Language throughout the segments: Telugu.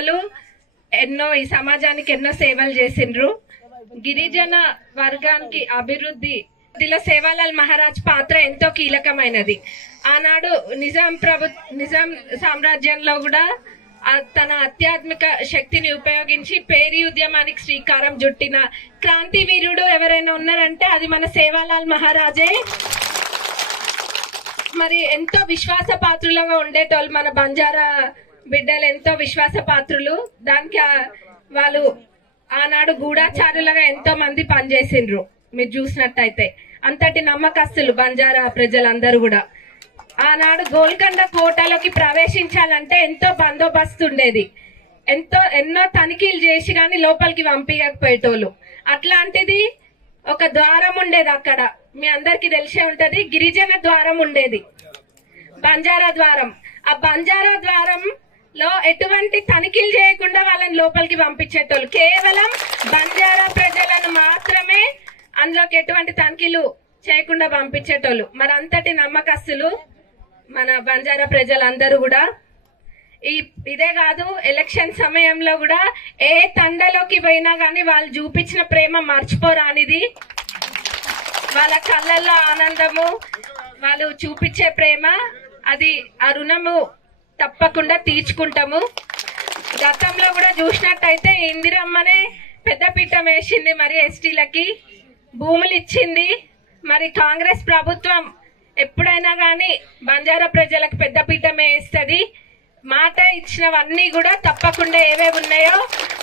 సేవలు ఎన్నో, ఈ సమాజానికి ఎన్నో సేవలు చేసిండ్రు. గిరిజన వర్గానికి అభివృద్ధిలో సేవాలాల్ మహారాజ్ పాత్ర ఎంతో కీలకమైనది. ఆనాడు నిజాం సామ్రాజ్యంలో కూడా తన ఆధ్యాత్మిక శక్తిని ఉపయోగించి పేరీ ఉద్యమానికి శ్రీకారం చుట్టిన క్రాంతి వీరుడు ఎవరైనా ఉన్నారంటే అది మన సేవాలాల్ మహారాజే. మరి ఎంతో విశ్వాస పాత్రులుగా ఉండేటోళ్ళు మన బంజారా బిడ్డలు, ఎంతో విశ్వాస పాత్రులు. దానికి వాళ్ళు ఆనాడు గూఢాచారులుగా ఎంతో మంది పనిచేసిండ్రు. మీరు చూసినట్టయితే అంతటి నమ్మకస్తులు బంజారా ప్రజలందరూ కూడా. ఆనాడు గోల్కొండ కోటలోకి ప్రవేశించాలంటే ఎంతో బందోబస్తు ఉండేది, ఎన్నో తనిఖీలు చేసి కానీ లోపలికి పంపించకపోయేటోళ్ళు. అట్లాంటిది ఒక ద్వారం ఉండేది అక్కడ, మీ అందరికి తెలిసే ఉంటది, గిరిజన ద్వారం ఉండేది, బంజారా ద్వారం. ఆ బంజారా ద్వారం లో ఎటువంటి తనిఖీలు చేయకుండా వాళ్ళని లోపలికి పంపించేటోళ్ళు. కేవలం బంజారా ప్రజలను మాత్రమే అందులోకి ఎటువంటి తనిఖీలు చేయకుండా పంపించేటోళ్ళు. మరి అంతటి నమ్మకస్తులు మన బంజారా ప్రజలందరూ కూడా. ఇదే కాదు, ఎలక్షన్ సమయంలో కూడా ఏ తండలోకి పోయినా గానీ వాళ్ళు చూపించిన ప్రేమ మర్చిపోరానిది. వాళ్ళ కళ్ళల్లో ఆనందము, వాళ్ళు చూపించే ప్రేమ, అది ఆ రుణము తప్పకుండా తీర్చుకుంటాము. గతంలో కూడా చూసినట్టయితే ఇందిరమ్మనే పెద్దపీఠం వేసింది, మరి ఎస్టీలకి భూములు ఇచ్చింది. మరి కాంగ్రెస్ ప్రభుత్వం ఎప్పుడైనా గానీ బంజారా ప్రజలకు పెద్దపీఠమే వేస్తుంది. మాట ఇచ్చినవన్నీ కూడా తప్పకుండా ఏవేవి ఉన్నాయో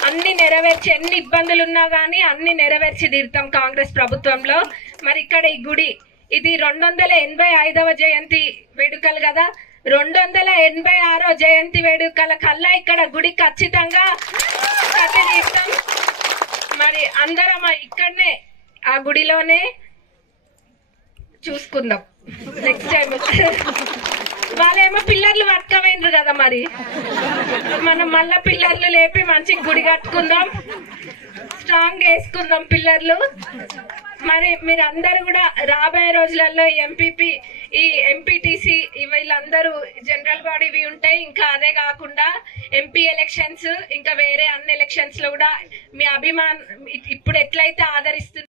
అన్ని నెరవేర్చి, ఎన్ని ఇబ్బందులు ఉన్నా గానీ అన్ని నెరవేర్చి తీరుతాం కాంగ్రెస్ ప్రభుత్వంలో. మరి ఇక్కడ ఈ గుడి, ఇది 285వ జయంతి వేడుకలు కదా, 286వ జయంతి వేడుకల కల్లా ఇక్కడ గుడి ఖచ్చితంగా కట్టి తీస్తాం. మరి అందరం ఇక్కడనే ఆ గుడిలోనే చూసుకుందాం నెక్స్ట్ టైం. వాళ్ళేమో పిల్లర్లు పట్టుకోవేండ్రు కదా, మరి మనం మళ్ళా పిల్లర్లు లేపి మంచి గుడి కట్టుకుందాం, స్ట్రాంగ్ వేసుకుందాం పిల్లర్లు. మరి మీరందరూ కూడా రాబోయే రోజులలో ఎంపీపీ, ఈ ఎంపీటీసీ వీళ్ళందరూ జనరల్ బాడీవి ఉంటాయి. ఇంకా అదే కాకుండా ఎంపీ ఎలక్షన్స్, ఇంకా వేరే అన్ని ఎలక్షన్స్ లో కూడా మీ అభిమానం ఇప్పుడు ఎట్లయితే ఆదరిస్తున్నారు